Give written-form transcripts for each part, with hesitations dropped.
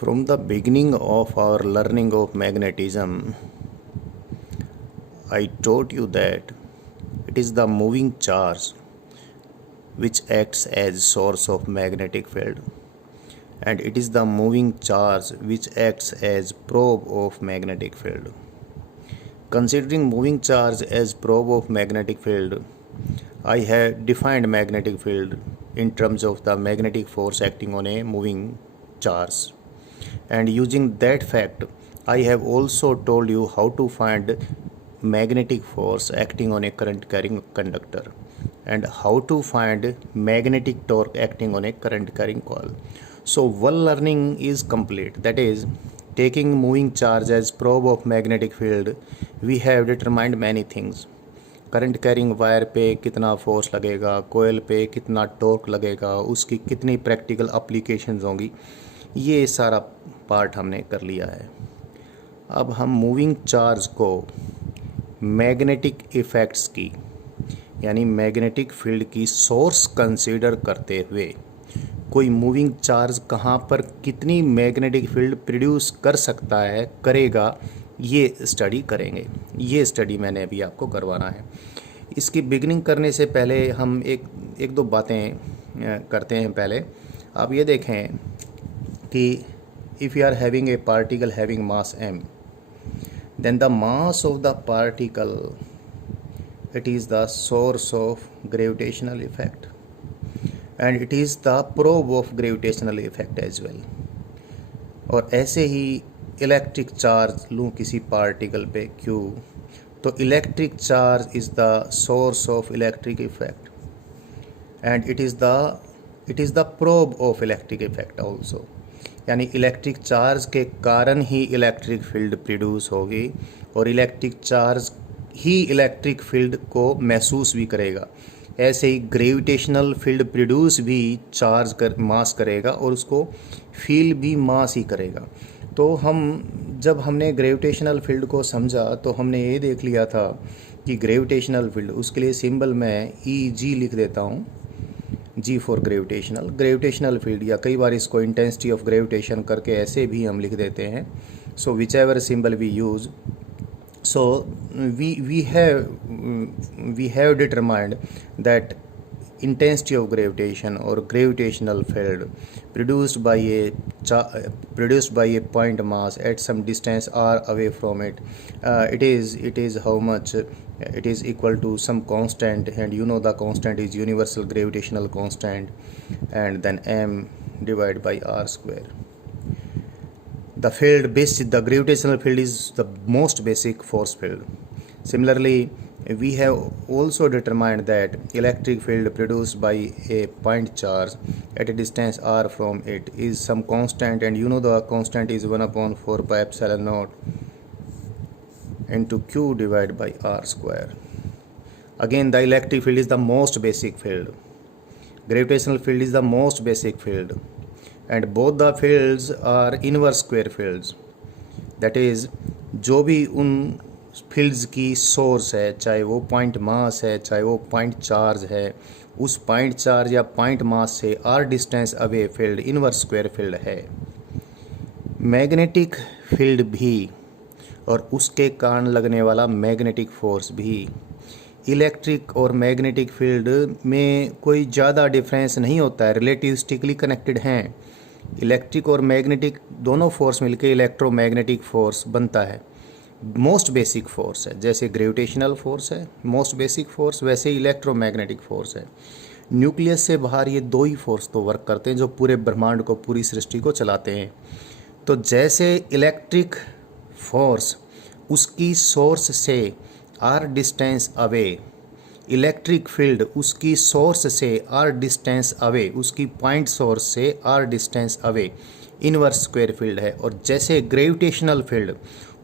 From the beginning of our learning of magnetism, I taught you that it is the moving charge which acts as source of magnetic field, and it is the moving charge which acts as probe of magnetic field. Considering moving charge as probe of magnetic field, I have defined magnetic field in terms of the magnetic force acting on a moving charge. And using that fact, I have also told you how to find magnetic force acting on a current carrying conductor and how to find magnetic torque acting on a current carrying coil. So one learning is complete, that is, taking moving charge as probe of magnetic field, we have determined many things. Current carrying wire पे कितना force लगेगा, कोयल पे कितना torque लगेगा, उसकी कितनी practical applications होंगी, ये सारा पार्ट हमने कर लिया है। अब हम मूविंग चार्ज को मैग्नेटिक इफ़ेक्ट्स की यानी मैग्नेटिक फील्ड की सोर्स कंसीडर करते हुए कोई मूविंग चार्ज कहाँ पर कितनी मैग्नेटिक फील्ड प्रोड्यूस कर सकता है, करेगा, ये स्टडी करेंगे। ये स्टडी मैंने अभी आपको करवाना है। इसकी बिगनिंग करने से पहले हम एक दो बातें करते हैं। पहले आप ये देखें कि if you are having a particle having mass m, then the mass of the particle, it is the source of gravitational effect and it is the probe of gravitational effect as well। और ऐसे ही electric charge लूँ किसी particle पे Q, तो electric charge is the source of electric effect and it is the probe of electric effect also. यानी electric charge के कारण ही electric field produce होगी और इलेक्ट्रिक चार्ज ही इलेक्ट्रिक फील्ड को महसूस भी करेगा। ऐसे ही ग्रेविटेशनल फील्ड प्रोड्यूस भी चार्ज कर मास करेगा और उसको फील भी मास ही करेगा। तो जब हमने ग्रेविटेशनल फील्ड को समझा तो हमने ये देख लिया था कि ग्रेविटेशनल फील्ड, उसके लिए सिंबल मैं EG लिख देता हूँ, G फॉर ग्रेविटेशनल फील्ड, या कई बार इसको इंटेंसिटी ऑफ ग्रेविटेशन करके ऐसे भी हम लिख देते हैं। So whichever symbol we use, so we have determined that intensity of gravitation or gravitational field produced by a point mass at some distance r away from it, it is how much, it is equal to some constant, and you know the constant is universal gravitational constant, and then m divided by r square. The gravitational field is the most basic force field. Similarly, we have also determined that electric field produced by a point charge at a distance r from it is some constant, and you know the constant is 1/4 pi epsilon naught into Q divided by r square. Again, the electric field is the most basic field. Gravitational field is the most basic field. And both the fields are inverse square fields, that is, जो भी उन fields की source है, चाहे वो point mass है, चाहे वो पॉइंट चार्ज है, उस पॉइंट चार्ज या पॉइंट मास से r distance away field inverse square field है। मैग्नेटिक फील्ड भी और उसके कारण लगने वाला मैग्नेटिक फोर्स भी, इलेक्ट्रिक और मैग्नेटिक फील्ड में कोई ज़्यादा डिफरेंस नहीं होता है, रिलेटिविस्टिकली कनेक्टेड हैं। इलेक्ट्रिक और मैग्नेटिक दोनों फोर्स मिलके इलेक्ट्रोमैग्नेटिक फोर्स बनता है। मोस्ट बेसिक फोर्स है, जैसे ग्रेविटेशनल फोर्स है मोस्ट बेसिक फोर्स, वैसे ही इलेक्ट्रोमैग्नेटिक फोर्स है। न्यूक्लियस से बाहर ये दो ही फोर्स तो वर्क करते हैं जो पूरे ब्रह्मांड को, पूरी सृष्टि को चलाते हैं। तो जैसे इलेक्ट्रिक फोर्स उसकी सोर्स से r distance away, electric field उसकी सोर्स से r डिस्टेंस अवे, उसकी पॉइंट सोर्स से r distance away inverse square field है। और जैसे ग्रेविटेशनल फील्ड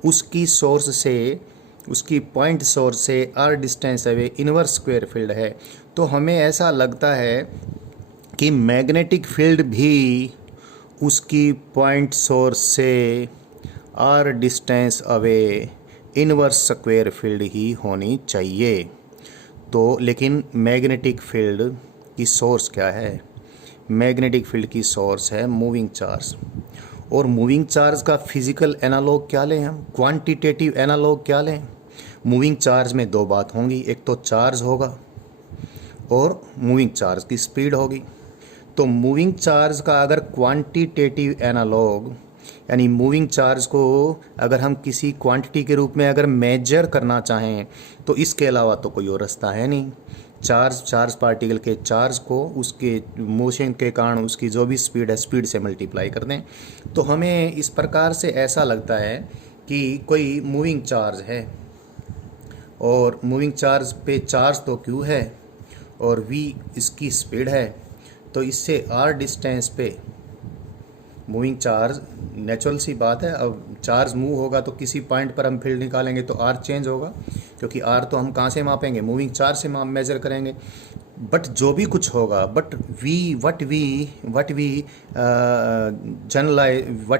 उसकी सोर्स से, उसकी पॉइंट सोर्स से r distance away inverse square field है। तो हमें ऐसा लगता है कि मैग्नेटिक फील्ड भी उसकी पॉइंट सोर्स से r distance away inverse square field ही होनी चाहिए। तो लेकिन मैग्नेटिक फील्ड की सोर्स क्या है? मैग्नेटिक फील्ड की सोर्स है मूविंग चार्ज, और मूविंग चार्ज का फिजिकल एनालॉग क्या लें हम, क्वांटिटेटिव एनालॉग क्या लें। मूविंग चार्ज में दो बात होंगी, एक तो चार्ज होगा और मूविंग चार्ज की स्पीड होगी। तो मूविंग चार्ज का अगर क्वांटिटेटिव एनालॉग यानी मूविंग चार्ज को अगर हम किसी क्वांटिटी के रूप में अगर मेजर करना चाहें तो इसके अलावा तो कोई और रास्ता है नहीं। चार्ज पार्टिकल के चार्ज को उसके मोशन के कारण उसकी जो भी स्पीड है स्पीड से मल्टीप्लाई कर दें। तो हमें इस प्रकार से ऐसा लगता है कि कोई मूविंग चार्ज है और मूविंग चार्ज पे चार्ज तो क्यू है और v इसकी स्पीड है। तो इससे r डिस्टेंस पे मूविंग चार्ज, नेचुरल सी बात है, अब चार्ज मूव होगा तो किसी पॉइंट पर हम फील्ड निकालेंगे तो r चेंज होगा, क्योंकि r तो हम कहाँ से मापेंगे, मूविंग चार्ज से मेजर करेंगे। बट जो भी कुछ होगा, but what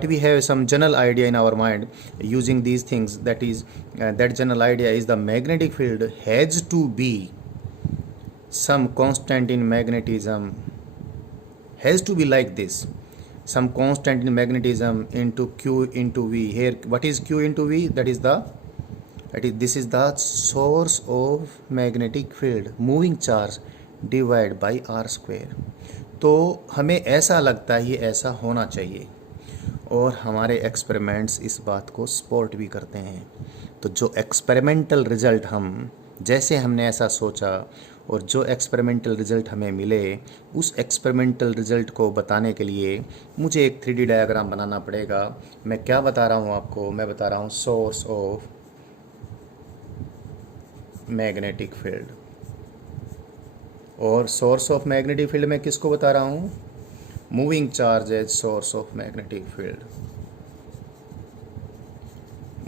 we have some general idea in our mind using these things, that general idea is the magnetic field has to be some constant in magnetism, has to be like this, some constant in magnetism into q into v. Here what is q into v? This is the source of magnetic field, moving charge divided by r square. तो हमें ऐसा लगता है ये ऐसा होना चाहिए और हमारे एक्सपेरिमेंट्स इस बात को सपोर्ट भी करते हैं। तो जो एक्सपेरिमेंटल रिजल्ट हम जैसे हमने ऐसा सोचा और जो एक्सपेरिमेंटल रिज़ल्ट हमें मिले, उस एक्सपेरिमेंटल रिज़ल्ट को बताने के लिए मुझे एक 3D डायग्राम बनाना पड़ेगा। मैं क्या बता रहा हूँ आपको, मैं बता रहा हूँ सोर्स ऑफ मैग्नेटिक फील्ड। और सोर्स ऑफ मैग्नेटिक फील्ड में किसको बता रहा हूँ, moving charge as source of magnetic field,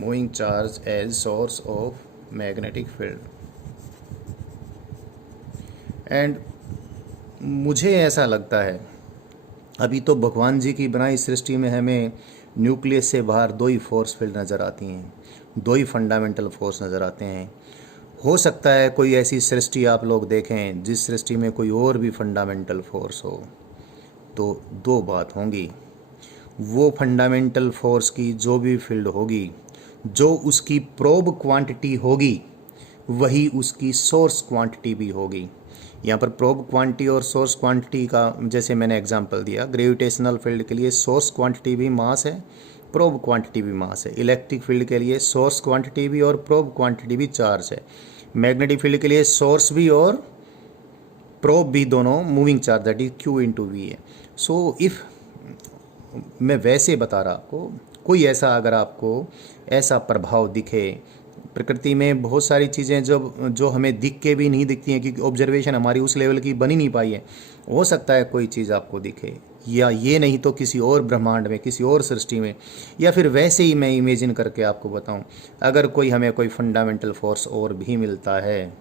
moving charge as source of magnetic field. And मुझे ऐसा लगता है अभी तो भगवान जी की बनाई सृष्टि में हमें न्यूक्लियस से बाहर दो ही फोर्स फील्ड नज़र आती हैं, दो ही फंडामेंटल फोर्स नज़र आते हैं। हो सकता है कोई ऐसी सृष्टि आप लोग देखें जिस सृष्टि में कोई और भी फंडामेंटल फोर्स हो, तो दो बात होंगी, वो फंडामेंटल फोर्स की जो भी फील्ड होगी, जो उसकी प्रोब क्वांटिटी होगी वही उसकी सोर्स क्वांटिटी भी होगी। यहाँ पर प्रोब क्वांटिटी और सोर्स क्वांटिटी का जैसे मैंने एग्जांपल दिया, ग्रेविटेशनल फील्ड के लिए सोर्स क्वांटिटी भी मास है, प्रोब क्वांटिटी भी मास है। इलेक्ट्रिक फील्ड के लिए सोर्स क्वांटिटी भी और प्रोब क्वांटिटी भी चार्ज है। मैग्नेटिक फील्ड के लिए सोर्स भी और प्रोब भी दोनों moving charge, that is Q into v है। सो इफ़ मैं वैसे बता रहा आपको, कोई ऐसा अगर आपको ऐसा प्रभाव दिखे, प्रकृति में बहुत सारी चीज़ें जो हमें दिख के भी नहीं दिखती हैं क्योंकि ऑब्जर्वेशन हमारी उस लेवल की बनी नहीं पाई है, हो सकता है कोई चीज़ आपको दिखे, या ये नहीं तो किसी और ब्रह्मांड में, किसी और सृष्टि में, या फिर वैसे ही मैं इमेजिन करके आपको बताऊं, अगर कोई हमें कोई फंडामेंटल फोर्स और भी मिलता है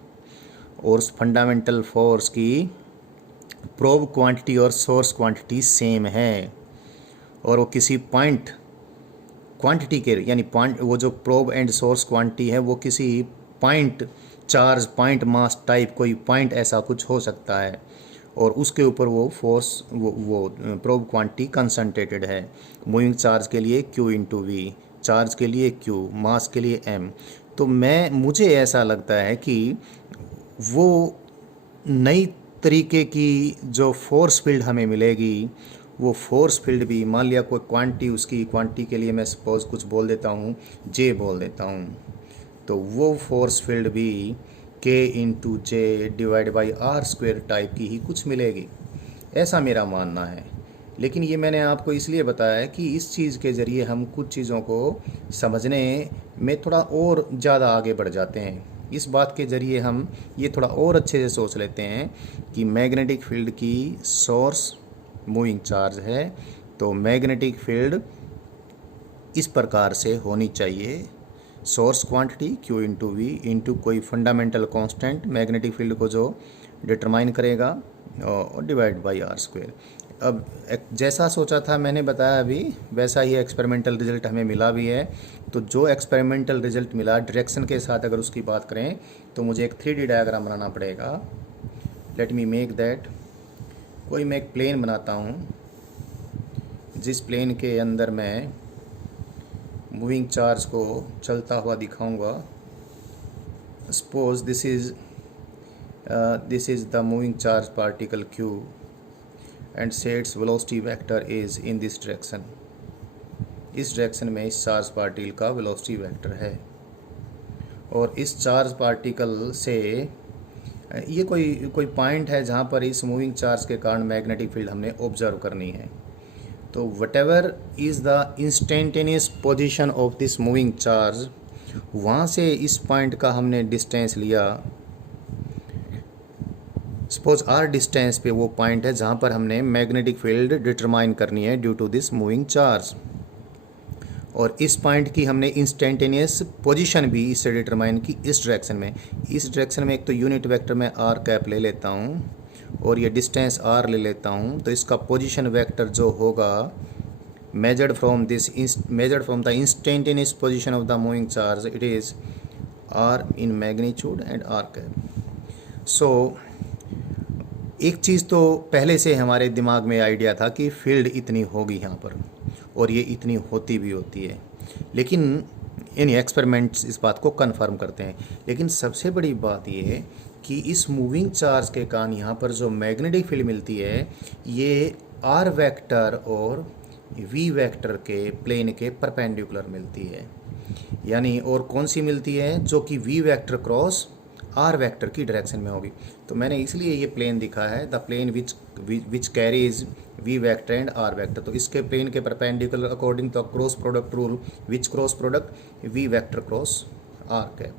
और उस फंडामेंटल फोर्स की प्रोब क्वांटिटी और सोर्स क्वांटिटी सेम है और वो किसी पॉइंट क्वांटिटी के यानी पॉइंट, वो जो प्रोब एंड सोर्स क्वांटिटी है वो किसी point charge, point mass type कोई पॉइंट ऐसा कुछ हो सकता है और उसके ऊपर वो फोर्स, वो प्रोब क्वांटिटी कंसंट्रेटेड है। मूविंग चार्ज के लिए Q इंटू वी, चार्ज के लिए Q, मास के लिए M। तो मुझे ऐसा लगता है कि वो नई तरीके की जो फोर्स फील्ड हमें मिलेगी, वो फोर्स फील्ड भी, मान लिया कोई क्वांटिटी, उसकी क्वांटिटी के लिए मैं सपोज कुछ बोल देता हूँ, J बोल देता हूँ, तो वो फोर्स फील्ड भी K into J divide by R square type की ही कुछ मिलेगी, ऐसा मेरा मानना है। लेकिन ये मैंने आपको इसलिए बताया है कि इस चीज़ के ज़रिए हम कुछ चीज़ों को समझने में थोड़ा और ज़्यादा आगे बढ़ जाते हैं। इस बात के ज़रिए हम ये थोड़ा और अच्छे से सोच लेते हैं कि मैग्नेटिक फील्ड की सोर्स मूविंग चार्ज है, तो मैग्नेटिक फील्ड इस प्रकार से होनी चाहिए, source quantity Q into v into कोई फंडामेंटल कांस्टेंट मैग्नेटिक फील्ड को जो डिटरमाइन करेगा और डिवाइड बाई R स्क्वायर। अब जैसा सोचा था मैंने बताया अभी, वैसा ही एक्सपेरिमेंटल रिजल्ट हमें मिला भी है। तो जो एक्सपेरिमेंटल रिजल्ट मिला डायरेक्शन के साथ अगर उसकी बात करें तो मुझे एक 3D डायग्राम बनाना पड़ेगा। Let me make that. कोई मैं एक प्लेन बनाता हूँ, जिस प्लेन के अंदर मैं मूविंग चार्ज को चलता हुआ दिखाऊंगा, suppose this is the moving charge particle q and say its velocity vector is in this direction. इस डायरेक्शन में इस चार्ज पार्टिकल का वेलोसिटी वेक्टर है और इस चार्ज पार्टिकल से ये कोई पॉइंट है जहाँ पर इस मूविंग चार्ज के कारण मैग्नेटिक फील्ड हमने ऑब्जर्व करनी है। तो whatever is the instantaneous position of this moving charge, वहाँ से इस पॉइंट का हमने डिस्टेंस लिया। सपोज आर डिस्टेंस पे वो पॉइंट है जहाँ पर हमने मैग्नेटिक फील्ड डिटरमाइन करनी है due to this moving charge, और इस पॉइंट की हमने इंस्टेंटेनियस पोजीशन भी इससे डिटरमाइन की इस डायरेक्शन में। इस डायरेक्शन में एक तो यूनिट वेक्टर में आर कैप ले लेता हूँ और ये डिस्टेंस आर ले लेता हूँ, तो इसका पोजीशन वेक्टर जो होगा measured from the instantaneous position of the moving charge, it is r in magnitude and r cap. So एक चीज़ तो पहले से हमारे दिमाग में आइडिया था कि फील्ड इतनी होगी यहाँ पर और ये इतनी होती भी होती है, लेकिन इन एक्सपेरिमेंट्स इस बात को कंफर्म करते हैं। लेकिन सबसे बड़ी बात ये है कि इस मूविंग चार्ज के कारण यहाँ पर जो मैग्नेटिक फील्ड मिलती है ये आर वेक्टर और वी वेक्टर के प्लेन के परपेंडिकुलर मिलती है, यानी और कौन सी मिलती है, जो कि v vector cross r vector की डायरेक्शन में होगी। तो मैंने इसलिए ये प्लेन दिखा है the plane which carries v vector and r vector. तो इसके प्लेन के perpendicular according to cross product rule, which cross product v vector cross are cap,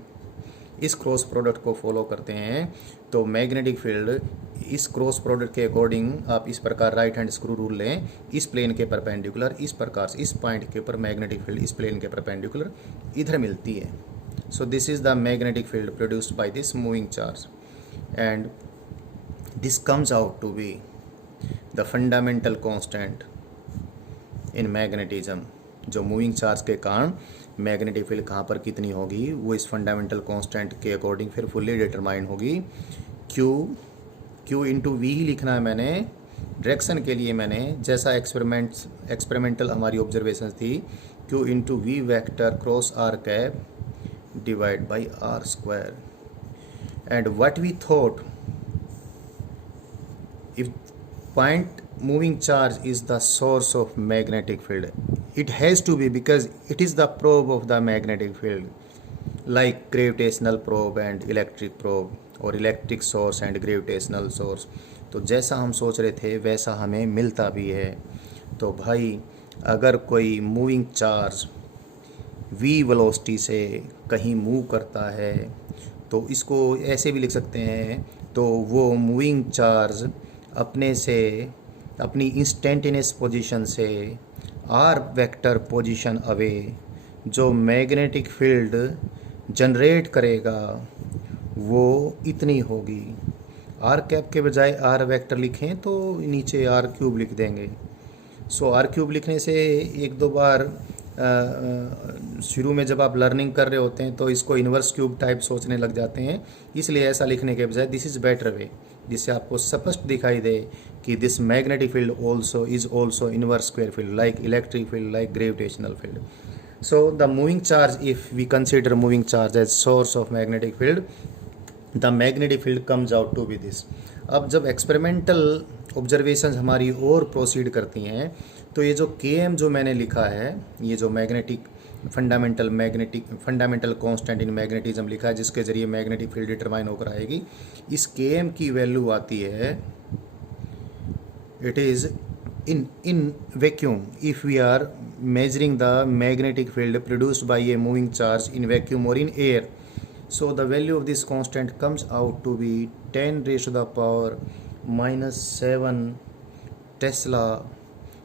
इस क्रॉस प्रोडक्ट को फॉलो करते हैं। तो मैग्नेटिक फील्ड इस क्रॉस प्रोडक्ट के अकॉर्डिंग आप इस प्रकार राइट हैंड स्क्रू रूल लें, इस प्लेन के परपेंडिकुलर इस प्रकार से इस पॉइंट के ऊपर मैग्नेटिक फील्ड इस प्लेन के परपेंडिकुलर इधर मिलती है। So this is the magnetic field produced by this moving charge, and this comes out to be the fundamental constant in magnetism। जो मूविंग चार्ज के कारण मैग्नेटिक फील्ड कहाँ पर कितनी होगी वो इस फंडामेंटल कांस्टेंट के अकॉर्डिंग फिर फुल्ली डिटरमाइन होगी। Q इंटू वी ही लिखना है मैंने डायरेक्शन के लिए। मैंने जैसा एक्सपेरिमेंटल हमारी ऑब्जर्वेशन थी, Q into v vector cross are cap divided by r square, and what we thought, if point moving charge is the source of magnetic field, it has to be because it is the probe of the magnetic field, like gravitational probe and electric probe, or electric source and gravitational source। तो जैसा हम सोच रहे थे वैसा हमें मिलता भी है। तो भाई अगर कोई मूविंग चार्ज v वेलोसिटी से कहीं मूव करता है तो इसको ऐसे भी लिख सकते हैं, तो वो मूविंग चार्ज अपनी इंस्टेंटेनियस पोजीशन से आर वेक्टर पोजीशन अवे जो मैग्नेटिक फील्ड जनरेट करेगा वो इतनी होगी। आर कैप के बजाय आर वेक्टर लिखें तो नीचे आर क्यूब लिख देंगे। सो आर क्यूब लिखने से एक दो बार शुरू में जब आप लर्निंग कर रहे होते हैं तो इसको इन्वर्स क्यूब टाइप सोचने लग जाते हैं, इसलिए ऐसा लिखने के बजाय दिस इज़ बेटर वे, जिससे आपको स्पष्ट दिखाई दे कि this magnetic field is also inverse square field like electric field like gravitational field. So the moving charge, if we consider moving charge as source of magnetic field, the magnetic field comes out to be this. अब जब experimental observation हमारी और proceed करती हैं तो ये जो Km जो मैंने लिखा है, ये जो फंडामेंटल कांस्टेंट इन मैग्नेटिज्म लिखा है जिसके जरिए मैग्नेटिक फील्ड डिटरमाइन होकर आएगी, इस Km की वैल्यू आती है, it is in vacuum if we are measuring the magnetic field produced by a moving charge in vacuum और in air. So the value of this constant comes out to be 10 raised to the power -7 Tesla.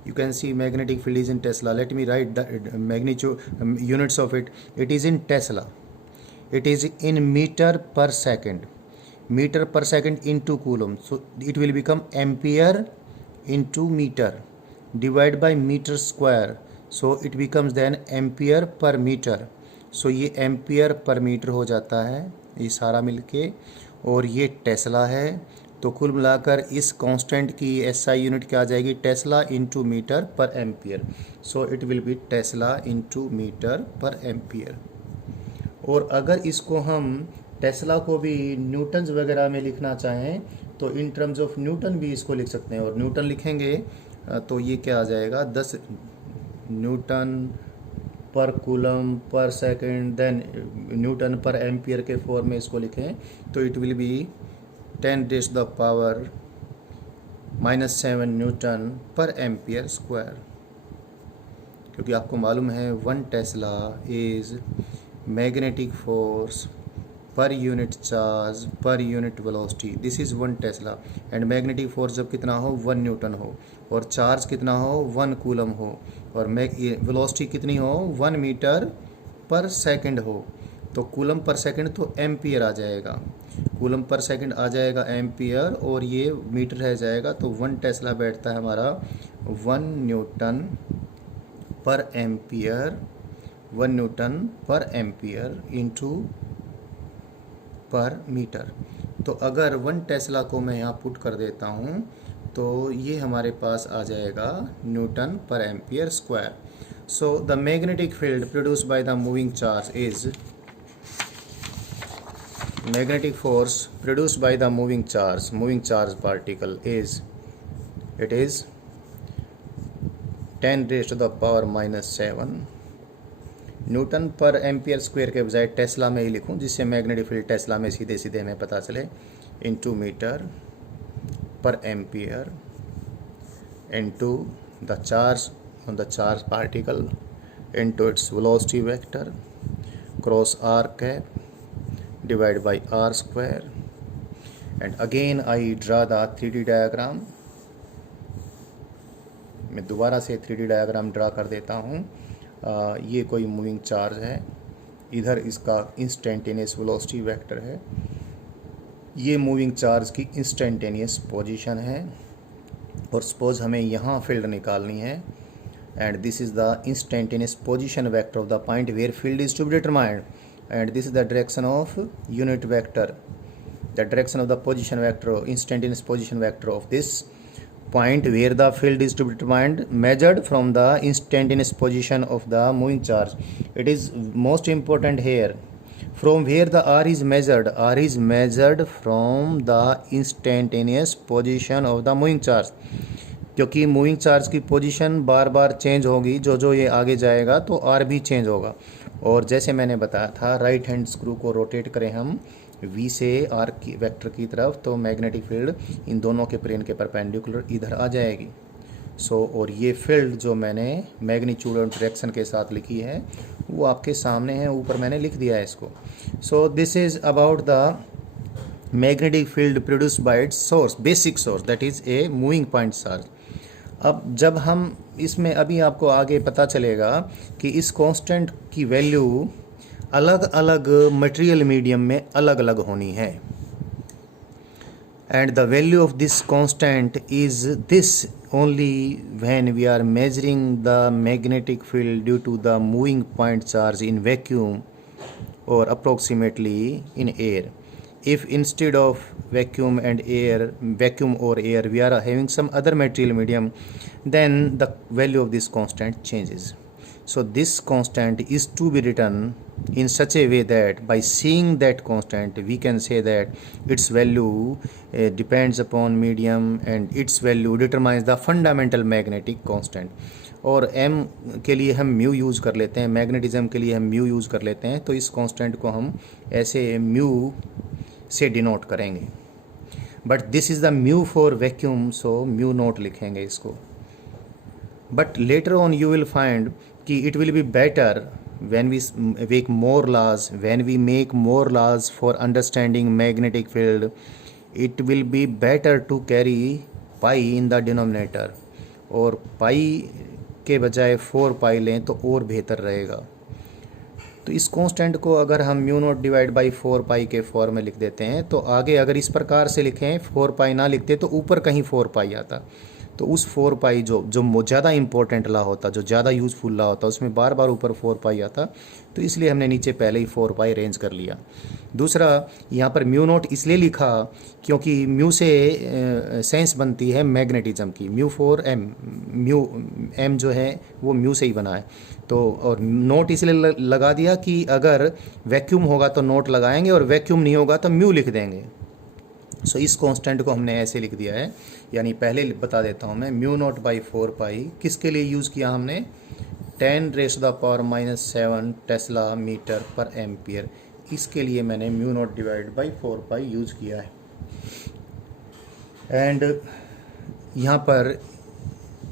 You can see magnetic field is in Tesla. Let me write the magnitude units of it. It is in Tesla. It is in meter per second. Meter per second into coulomb. So it will become ampere into meter divided by meter square. So it becomes then ampere per meter. सो ये ampere per metre हो जाता है ये सारा मिलके, और ये Tesla है तो कुल मिलाकर इस कांस्टेंट की एसआई यूनिट क्या आ जाएगी, tesla into metre per ampere. So it will be tesla into metre per ampere. और अगर इसको हम टेस्ला को भी न्यूटन्स वगैरह में लिखना चाहें तो इन टर्म्स ऑफ न्यूटन भी इसको लिख सकते हैं। और न्यूटन लिखेंगे तो ये क्या आ जाएगा, 10 Newton per coulomb per second, then newton per ampere के फॉर्म में इसको लिखें तो it will be 10⁻⁻⁷ newton per ampere square. क्योंकि आपको मालूम है 1 tesla is magnetic force per unit charge per unit velocity, this is 1 tesla. And magnetic force जब कितना हो, 1 न्यूटन हो, और चार्ज कितना हो, 1 कूलम हो, और वेलोसिटी कितनी हो, 1 मीटर पर सेकंड हो। तो कूलम पर सेकंड तो एम्पियर आ जाएगा, कूलम पर सेकंड आ जाएगा एम्पियर, और ये मीटर रह जाएगा। तो 1 टेस्ला बैठता है हमारा 1 Newton per ampere, 1 Newton per ampere into पर मीटर। तो अगर 1 टेस्ला को मैं यहाँ पुट कर देता हूँ तो ये हमारे पास आ जाएगा Newton per ampere square. So the magnetic field produced by the moving charge is, magnetic force produced by the moving charge particle is, it is 10⁻⁻⁷ newton per ampere square के बजाय टेस्ला में ही लिखूं जिससे मैग्नेटिक फील्ड टेस्ला में सीधे सीधे हमें पता चले, into metre per ampere into the charge on the charge particle into its velocity vector cross are cap divided by r square, and again I draw the 3D diagram। मैं दोबारा से 3D diagram draw कर देता हूँ। ये कोई moving charge है, इधर इसका इंस्टेंटेनियस वेलोसिटी वेक्टर है, ये मूविंग चार्ज की इंस्टेंटेनियस पोजीशन है, और सपोज हमें यहाँ फील्ड निकालनी है, and this is the instantaneous position vector of the point where field is to be determined, and this is the direction of unit vector, the direction of the position vector, instantaneous position vector of this point where the field is to be determined, measured from the instantaneous position of the moving charge. It is most important here, from where the r is measured from the instantaneous position of the moving charge, क्योंकि moving charge की position बार बार change होगी, जो ये आगे जाएगा तो are भी change होगा। और जैसे मैंने बताया था, राइट हैंड स्क्रू को रोटेट करें हम वी से आर की वेक्टर की तरफ तो मैग्नेटिक फील्ड इन दोनों के प्लेन के परपेंडिकुलर इधर आ जाएगी। और ये फील्ड जो मैंने मैग्नीट्यूड और डायरेक्शन के साथ लिखी है वो आपके सामने है, ऊपर मैंने लिख दिया है इसको। So this is about the magnetic field produced bye it's source, basic source, that is a moving point charge. अब जब हम इसमें अभी आपको आगे पता चलेगा कि इस कांस्टेंट की वैल्यू अलग अलग मटेरियल मीडियम में अलग अलग होनी है, and the value of this constant is this only when we are measuring the magnetic field due to the moving point charge in vacuum और approximately in air. If instead of vacuum or air we are having some other material medium, then the value of this constant changes. So this constant is to be written in such a way that by seeing that constant we can say that its value depends upon medium and its value determines the fundamental magnetic constant। और m के लिए हम mu use कर लेते हैं, magnetism के लिए हम म्यू यूज़ कर लेते हैं, तो इस कांस्टेंट को हम ऐसे म्यू से डिनोट करेंगे। But this is the mu for vacuum, so mu nought लिखेंगे इसको। But later on you will find कि it will be better when we make more laws, when we make more laws for understanding magnetic field, it will be better to carry pi in the denominator, और पाई के बजाय 4 पाई लें तो और बेहतर रहेगा। तो इस कांस्टेंट को अगर हम म्यू नॉट डिवाइड बाई 4 पाई के फॉर्म में लिख देते हैं तो आगे अगर इस प्रकार से लिखें 4 पाई ना लिखते तो ऊपर कहीं 4 पाई आता, तो उस 4 पाई जो ज़्यादा इंपॉर्टेंट ला होता, जो ज़्यादा यूज़फुल ला होता, उसमें बार बार ऊपर 4 पाई आता, तो इसलिए हमने नीचे पहले ही 4 पाई अरेंज कर लिया। दूसरा, यहाँ पर म्यू नॉट इसलिए लिखा क्योंकि म्यू से सेंस बनती है मैग्नेटिज्म की, mu for m, mu m जो है वो म्यू से ही बना है। तो और नोट इसलिए लगा दिया कि अगर वैक्यूम होगा तो नोट लगाएंगे और वैक्यूम नहीं होगा तो म्यू लिख देंगे। सो इस कांस्टेंट को हमने ऐसे लिख दिया है, यानी पहले बता देता हूँ मैं, म्यू नॉट बाई 4 पाई किसके लिए यूज़ किया हमने, 10⁻⁻7 टेस्ला मीटर पर एम्पियर, इसके लिए मैंने mu naught divide by 4 pi use किया है। एंड यहाँ पर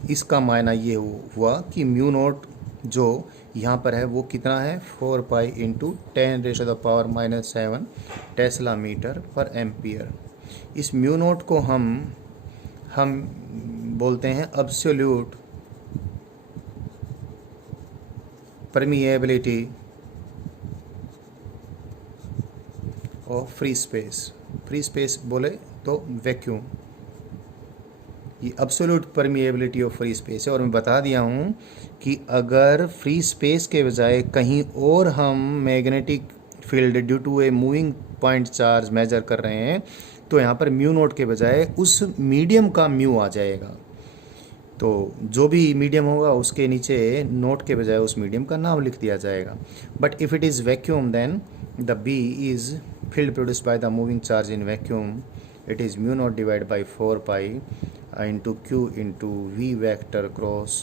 इसका मायना ये हुआ कि म्यू नॉट जो यहाँ पर है वो कितना है, 4 pi into 10⁻⁻7 Tesla metre per ampere. इस म्यू नॉट को हम बोलते हैं absolute permeability of free space, free space बोले तो वैक्यूम, ये absolute permeability of free space है। और मैं बता दिया हूँ कि अगर फ्री स्पेस के बजाय कहीं और हम magnetic field due to a moving point charge measure कर रहे हैं तो यहाँ पर म्यू नोट के बजाय उस मीडियम का म्यू आ जाएगा। तो जो भी मीडियम होगा उसके नीचे नोट के बजाय उस मीडियम का नाम लिख दिया जाएगा। But if it is vacuum then the B is field produced by the moving charge in vacuum, it is mu naught divided by 4 pi into q into v vector cross,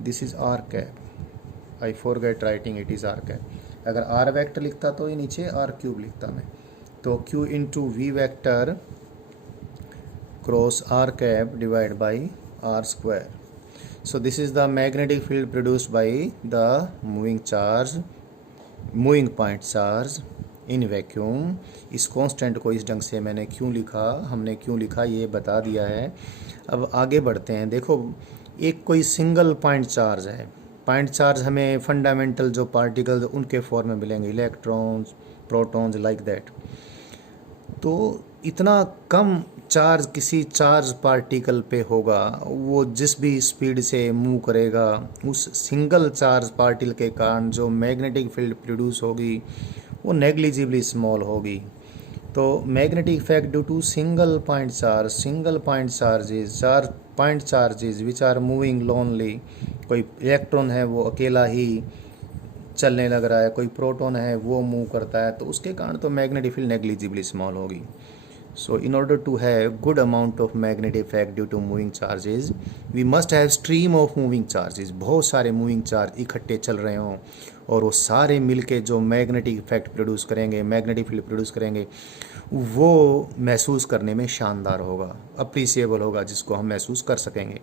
this is r cap, I forget writing it is r cap, अगर r vector लिखता तो ये नीचे r cube लिखता मैं, तो q into v vector cross r cap divided by r square. So this is the magnetic field produced by the moving charge, moving point charge in vacuum. इस constant को इस ढंग से मैंने क्यों लिखा, हमने क्यों लिखा ये बता दिया है। अब आगे बढ़ते हैं। देखो, एक कोई सिंगल पॉइंट चार्ज है, पॉइंट चार्ज हमें फंडामेंटल जो पार्टिकल्स उनके फॉर्म में मिलेंगे, इलेक्ट्रॉन्स, प्रोटॉन्स, लाइक दैट। तो इतना कम चार्ज किसी चार्ज पार्टिकल पे होगा, वो जिस भी स्पीड से मूव करेगा उस सिंगल चार्ज पार्टिकल के कारण जो मैग्नेटिक फील्ड प्रोड्यूस होगी वो नेग्लिजिबली स्मॉल होगी। तो magnetic effect due to single point charge, single point charges, चार point charges which are moving lonely, कोई इलेक्ट्रॉन है वो अकेला ही चलने लग रहा है, कोई प्रोटॉन है वो मूव करता है, तो उसके कारण तो मैग्नेटिक फील्ड नेग्लिजिबली स्मॉल होगी। So in order to have good amount of magnetic effect due to moving charges, we must have stream of moving charges। बहुत सारे मूविंग चार्ज इकट्ठे चल रहे हों और वो सारे मिलके जो मैग्नेटिक इफेक्ट प्रोड्यूस करेंगे, मैग्नेटिक फील्ड प्रोड्यूस करेंगे, वो महसूस करने में शानदार होगा, अप्रिसिएबल होगा, जिसको हम महसूस कर सकेंगे।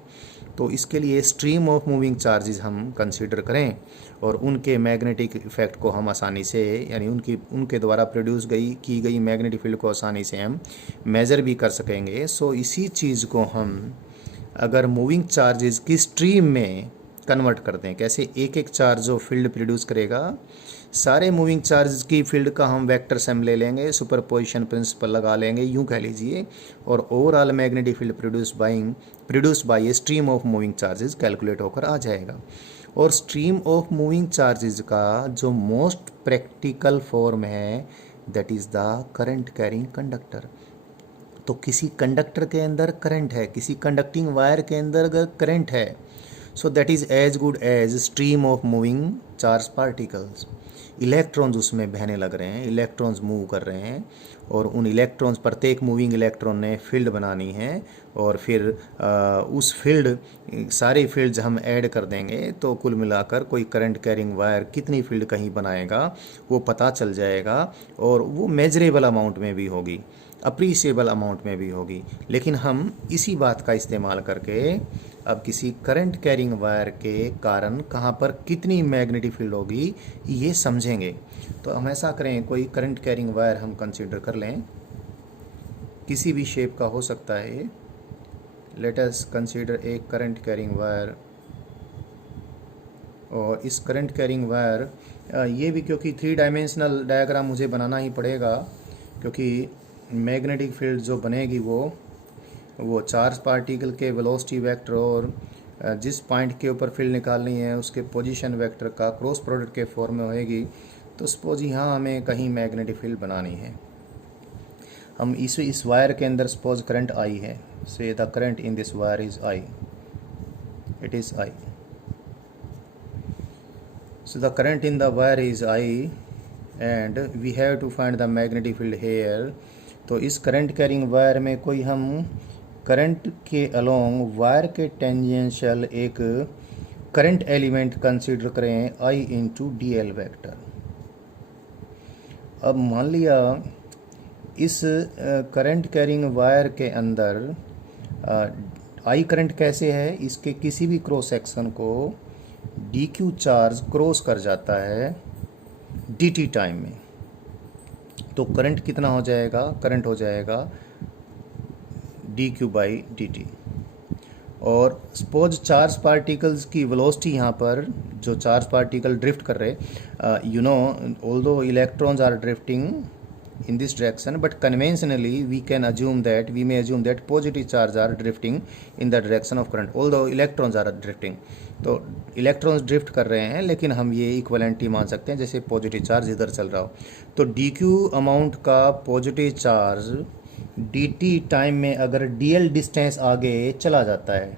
तो इसके लिए स्ट्रीम ऑफ मूविंग चार्जेस हम कंसीडर करें और उनके मैग्नेटिक इफेक्ट को हम आसानी से, यानी उनके द्वारा प्रोड्यूस की गई मैग्नेटिक फील्ड को आसानी से हम मेज़र भी कर सकेंगे। सो इसी चीज़ को हम अगर मूविंग चार्जेस की स्ट्रीम में कन्वर्ट करते हैं, कैसे, एक एक चार्ज जो फील्ड प्रोड्यूस करेगा, सारे मूविंग चार्ज की फील्ड का हम वेक्टर सम ले लेंगे, सुपरपोजिशन प्रिंसिपल लगा लेंगे, यूँ कह लीजिए, और overall magnetic field produce by a stream of moving charges calculate होकर आ जाएगा। और स्ट्रीम ऑफ मूविंग चार्जेस का जो मोस्ट प्रैक्टिकल फॉर्म है that is the current carrying conductor. तो किसी कंडक्टर के अंदर करंट है, किसी कंडक्टिंग वायर के अंदर अगर करंट है, so that is as good as stream of moving charge particles. Electrons उसमें बहने लग रहे हैं, इलेक्ट्रॉन्स मूव कर रहे हैं और उन इलेक्ट्रॉन्स, प्रत्येक मूविंग इलेक्ट्रॉन ने फील्ड बनानी है और फिर उस फील्ड, सारी फील्ड्स हम ऐड कर देंगे तो कुल मिलाकर कोई करंट कैरिंग वायर कितनी फील्ड कहीं बनाएगा वो पता चल जाएगा और वो मेजरेबल अमाउंट में भी होगी, अप्रिसिएबल अमाउंट में भी होगी। लेकिन हम इसी बात का इस्तेमाल करके अब किसी करंट कैरिंग वायर के कारण कहाँ पर कितनी मैग्नेटिक फील्ड होगी ये समझेंगे। तो हम ऐसा करें, कोई करंट कैरिंग वायर हम कंसीडर कर लें, किसी भी शेप का हो सकता है। Let us consider a current carrying wire. और इस करंट कैरिंग वायर, ये भी क्योंकि 3 डायमेंशनल डायग्राम मुझे बनाना ही पड़ेगा, क्योंकि मैग्नेटिक फील्ड जो बनेगी वो चार्ज पार्टिकल के वेलोसिटी वेक्टर और जिस पॉइंट के ऊपर फील्ड निकालनी है उसके पोजीशन वेक्टर का क्रॉस प्रोडक्ट के फॉर्म में होएगी। तो सपोज यहाँ हमें कहीं मैग्नेटिक फील्ड बनानी है, हम इस वायर के अंदर सपोज करंट आई है, से the current in this wire is I, it is I, so the current in the wire is I and we have to find the magnetic field here। तो इस current carrying wire में कोई हम current के along wire के tangential एक current element consider करें I into D L vector. अब मान लिया इस करंट कैरिंग वायर के अंदर I करंट कैसे है, इसके किसी भी क्रॉस सेक्शन को डी क्यू चार्ज क्रॉस कर जाता है डी टी टाइम में, तो करंट कितना हो जाएगा, करंट हो जाएगा d q by d t. और सपोज चार्ज पार्टिकल्स की वेलोसिटी यहाँ पर जो चार्ज पार्टिकल ड्रिफ्ट कर रहे, you know although electrons are drifting in this direction, but conventionally we may assume that positive charge are drifting in the direction of current, although electrons are drifting। तो electrons drift कर रहे हैं, लेकिन हम ये इक्वलेंटी मान सकते हैं जैसे पॉजिटिव चार्ज इधर चल रहा हो। तो डी क्यू अमाउंट का positive charge D T time में अगर डी एल डिस्टेंस आगे चला जाता है,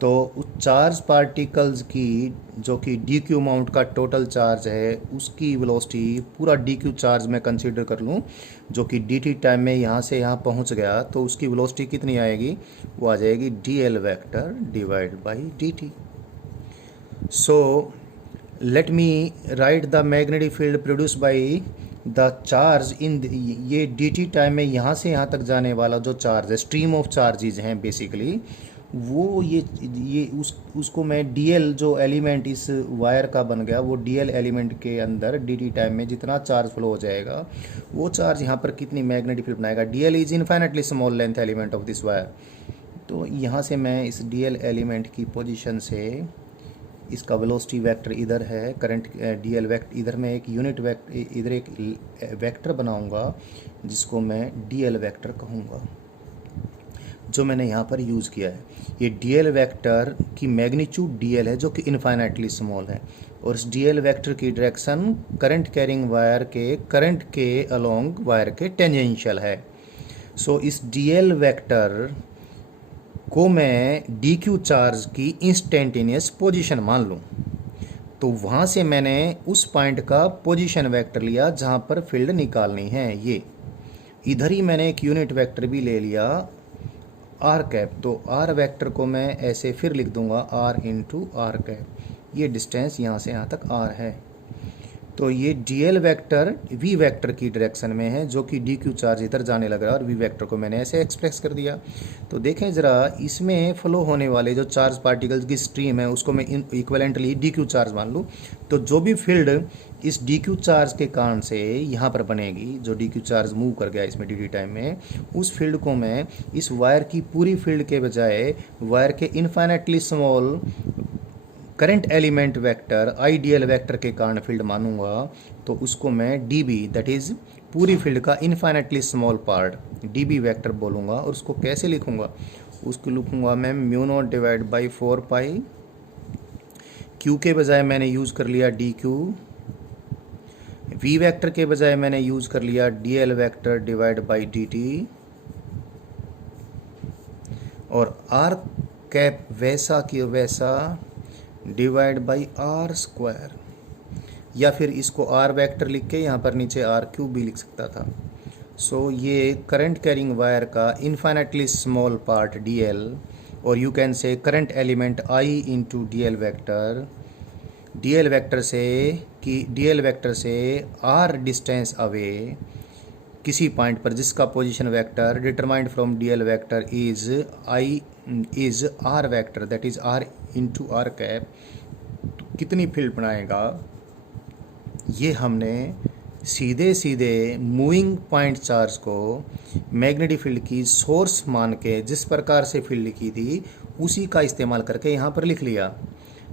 तो उस चार्ज पार्टिकल्स की जो कि डी क्यू अमाउंट का टोटल चार्ज है उसकी वेलोसिटी पूरा डी क्यू चार्ज में कंसीडर कर लूँ, जो कि डी टी टाइम में यहाँ से यहाँ पहुँच गया, तो उसकी वेलोसिटी कितनी आएगी, वो आ जाएगी D L vector divide by d T. So let me right the magnetic field produce by the charge in ये डी टी टाइम में यहाँ से यहाँ तक जाने वाला जो चार्ज है, स्ट्रीम ऑफ चार्जेज हैं बेसिकली, वो ये उसको मैं डीएल जो एलिमेंट इस वायर का बन गया, वो डीएल एलिमेंट के अंदर डी टाइम में जितना चार्ज फ्लो हो जाएगा, वो चार्ज यहाँ पर कितनी मैग्नेटिक फील्ड बनाएगा। DL is infinitely small length element of this wire. तो यहाँ से मैं इस डीएल एलिमेंट की पोजीशन से इसका वेलोसिटी वेक्टर इधर है, करंट डीएल वेक्टर इधर मैं एक यूनिट वेक्टर इधर एक वेक्टर बनाऊँगा जिसको मैं डीएल वेक्टर कहूँगा, जो मैंने यहाँ पर यूज़ किया है। ये डीएल वेक्टर की मैग्नीट्यूड डीएल है जो कि इनफाइनाइटली स्मॉल है, और इस डीएल वेक्टर की डायरेक्शन करंट कैरिंग वायर के करंट के अलोंग वायर के टेंजेंशियल है। सो इस डीएल वेक्टर को मैं डी क्यू चार्ज की इंस्टेंटेनियस पोजीशन मान लूँ, तो वहाँ से मैंने उस पॉइंट का पोजीशन वेक्टर लिया जहाँ पर फील्ड निकालनी है। ये इधर ही मैंने एक यूनिट वेक्टर भी ले लिया आर कैप, तो आर वेक्टर को मैं ऐसे फिर लिख दूंगा आर इंटू आर कैप, ये डिस्टेंस यहाँ से यहाँ तक आर है। तो ये डीएल वेक्टर वी वेक्टर की डायरेक्शन में है, जो कि डी क्यू चार्ज इधर जाने लग रहा है, और वी वेक्टर को मैंने ऐसे एक्सप्रेस कर दिया। तो देखें ज़रा, इसमें फ्लो होने वाले जो चार्ज पार्टिकल्स की स्ट्रीम है उसको मैं इक्वलेंटली डी क्यू चार्ज मान लूँ, तो जो भी फील्ड इस डी क्यू चार्ज के कारण से यहाँ पर बनेगी, जो डी क्यू चार्ज मूव कर गया इसमें डी टी टाइम में, उस फील्ड को मैं इस वायर की पूरी फील्ड के बजाय वायर के infinitely small current element vector ideal vector के कारण फील्ड मानूंगा। तो उसको मैं डी बी, दैट इज़ पूरी फील्ड का infinitely small part, d B vector बोलूँगा। और उसको कैसे लिखूँगा, उसको लिखूँगा मैं mu naught divide by 4 pi, q के बजाय मैंने यूज़ कर लिया डी क्यू, वी वेक्टर के बजाय मैंने यूज़ कर लिया D L vector divide by d t, और आर कैप वैसा कि वैसा डिवाइड बाई आर स्क्वायर, या फिर इसको आर वेक्टर लिख के यहाँ पर नीचे आर क्यूब भी लिख सकता था। सो ये करंट कैरिंग वायर का infinitely small part D L, और you can say current element I into D L vector, D L vector से आर डिस्टेंस अवे किसी पॉइंट पर जिसका position vector determined from D L vector is R vector, that is R into R cap, कितनी field बनाएगा, ये हमने सीधे सीधे मूविंग पॉइंट चार्ज को मैग्नेटिक फील्ड की सोर्स मान के जिस प्रकार से फील्ड लिखी थी उसी का इस्तेमाल करके यहाँ पर लिख लिया।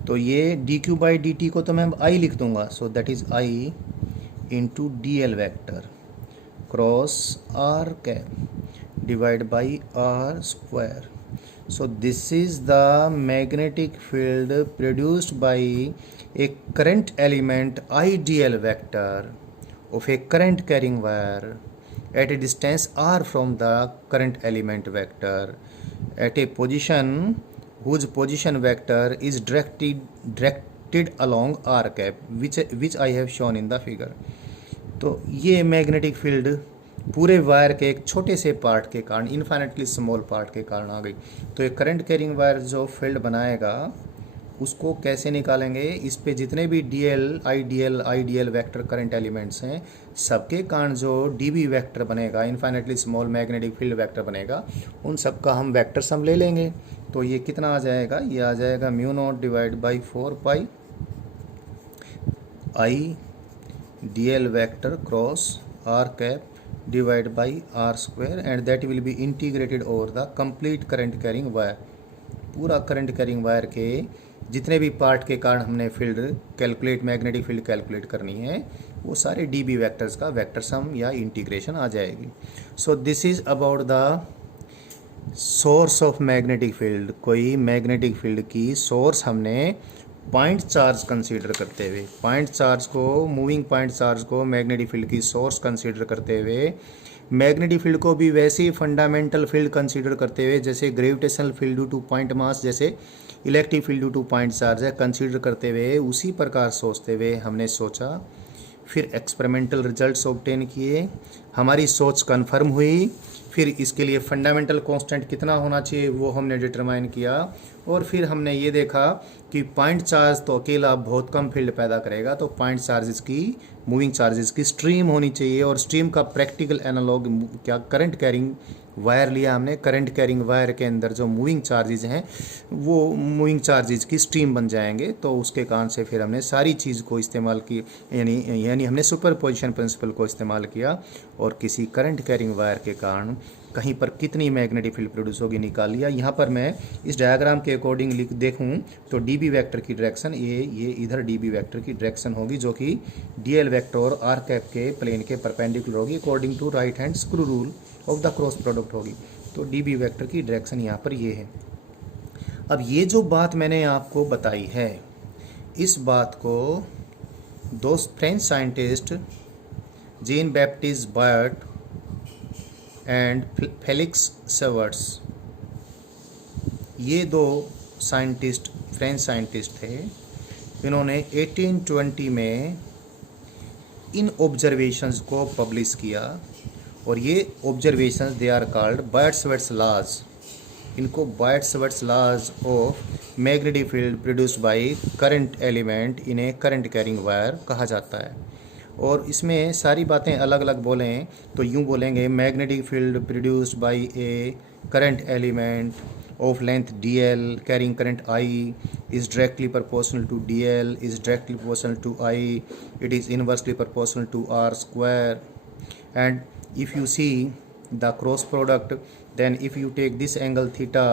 तो ये d q by d t को तो मैं आई लिख दूंगा, so that is I into D L vector cross are cap divide by are square. So this is the magnetic field produced by a current element ideal vector of a current carrying wire at a distance r from the current element vector at a position whose position vector is directed along r cap, which I have shown in the figure. तो ये magnetic field पूरे wire के एक छोटे से part के कारण, infinitely small part के कारण आ गई। तो एक करंट कैरिंग वायर जो फील्ड बनाएगा उसको कैसे निकालेंगे? इस पे जितने भी आईडियल वेक्टर करंट एलिमेंट्स हैं सबके कारण जो डीबी वेक्टर बनेगा, infinitely small magnetic field vector बनेगा, उन सब का हम वेक्टर सम ले लेंगे। तो ये कितना आ जाएगा? ये आ जाएगा mu naught divide by 4 pi I dl vector cross r cap divided by r square, and that will be integrated over the complete current carrying wire। पूरा करंट कैरिंग वायर के जितने भी पार्ट के कारण हमने field calculate, magnetic field calculate करनी है, वो सारे डीबी वेक्टर्स का वेक्टर सम या इंटीग्रेशन आ जाएगी। So this is about the source of magnetic field. कोई मैग्नेटिक फील्ड की सोर्स हमने पॉइंट चार्ज कंसीडर करते हुए, पॉइंट चार्ज को, मूविंग पॉइंट चार्ज को मैग्नेटिक फील्ड की सोर्स कंसीडर करते हुए, मैग्नेटिक फील्ड को भी वैसे ही फंडामेंटल फील्ड कंसीडर करते हुए, जैसे gravitational field due to point mass, जैसे electric field due to point charge है, कंसीडर करते हुए उसी प्रकार सोचते हुए हमने सोचा, फिर एक्सपेरिमेंटल रिजल्ट्स ऑब्टेन किए, हमारी सोच कन्फर्म हुई, फिर इसके लिए फंडामेंटल कांस्टेंट कितना होना चाहिए वो हमने डिटरमाइन किया, और फिर हमने ये देखा कि पॉइंट चार्ज तो अकेला बहुत कम फील्ड पैदा करेगा, तो पॉइंट चार्जेस की, मूविंग चार्जेस की स्ट्रीम होनी चाहिए, और स्ट्रीम का प्रैक्टिकल एनालॉग क्या, करंट कैरिंग वायर लिया हमने। करंट कैरिंग वायर के अंदर जो मूविंग चार्जेस हैं वो मूविंग चार्जेस की स्ट्रीम बन जाएंगे। तो उसके कारण से फिर हमने सारी चीज़ को इस्तेमाल की, यानी हमने सुपरपोजिशन प्रिंसिपल को इस्तेमाल किया, और किसी करंट कैरिंग वायर के कारण कहीं पर कितनी मैग्नेटिक फील्ड प्रोड्यूस होगी निकाल लिया। यहाँ पर मैं इस डायग्राम के अकॉर्डिंग देखूँ तो डीबी वेक्टर की डायरेक्शन ये इधर डीबी वेक्टर की डायरेक्शन होगी, जो कि डीएल वेक्टर और आर कैप के प्लेन के परपेंडिकुलर होगी, according to right hand screw rule of the cross product होगी। तो डीबी वेक्टर की डायरेक्शन यहाँ पर ये है। अब ये जो बात मैंने आपको बताई है, इस बात को दो French scientist Jean Baptiste Biot and Felix Savart, ये दो साइंटिस्ट, फ्रेंच साइंटिस्ट थे, इन्होंने 1820 में इन ऑब्जर्वेशंस को पब्लिश किया, और ये observations they are called Biot Savart laws. इनको Biot Savart laws of magnetic field produced by current element in a current carrying wire कहा जाता है। और इसमें सारी बातें अलग अलग बोलें तो यूँ बोलेंगे, magnetic field produced by a current element of length dl carrying current I is directly proportional to dl is directly proportional to I, it is inversely proportional to r square, and if you see the cross product, then if you take this angle theta,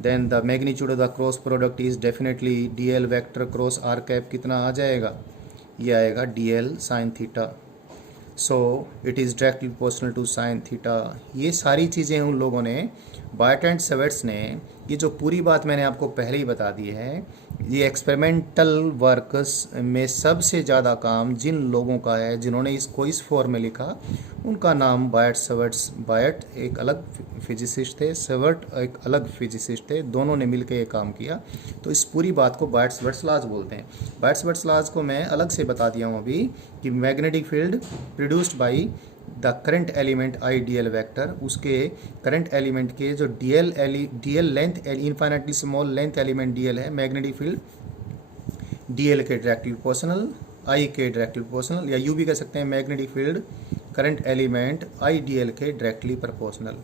then the magnitude of the cross product is definitely dl vector cross r cap कितना आ जाएगा? ये आएगा dl sin theta, so it is directly proportional to sin theta। ये सारी चीज़ें उन लोगों ने, बायट एंड सेवर्ट्स ने, ये जो पूरी बात मैंने आपको पहले ही बता दी है, ये एक्सपेरिमेंटल वर्क्स में सबसे ज़्यादा काम जिन लोगों का है, जिन्होंने इसको इस फॉर्म में लिखा, उनका नाम बायट सेवर्ट्स, बायट एक अलग फिजिसिस्ट थे, सेवर्ट एक अलग फिजिसिस्ट थे, दोनों ने मिलकर ये काम किया। तो इस पूरी बात को बायट सेवर्ट्स लॉज बोलते हैं। बायट सेवर्ट्स लॉज को मैं अलग से बता दिया हूँ अभी, कि magnetic field produced by the current element I DL vector, उसके करंट एलिमेंट के जो DL length, infinitely small length element DL है, मैग्नेटिक फील्ड डीएल के डायरेक्टली प्रोपोर्शनल, आई के डायरेक्टली प्रोपोर्शनल, या यू भी कह सकते हैं magnetic field current element I DL के directly proportional.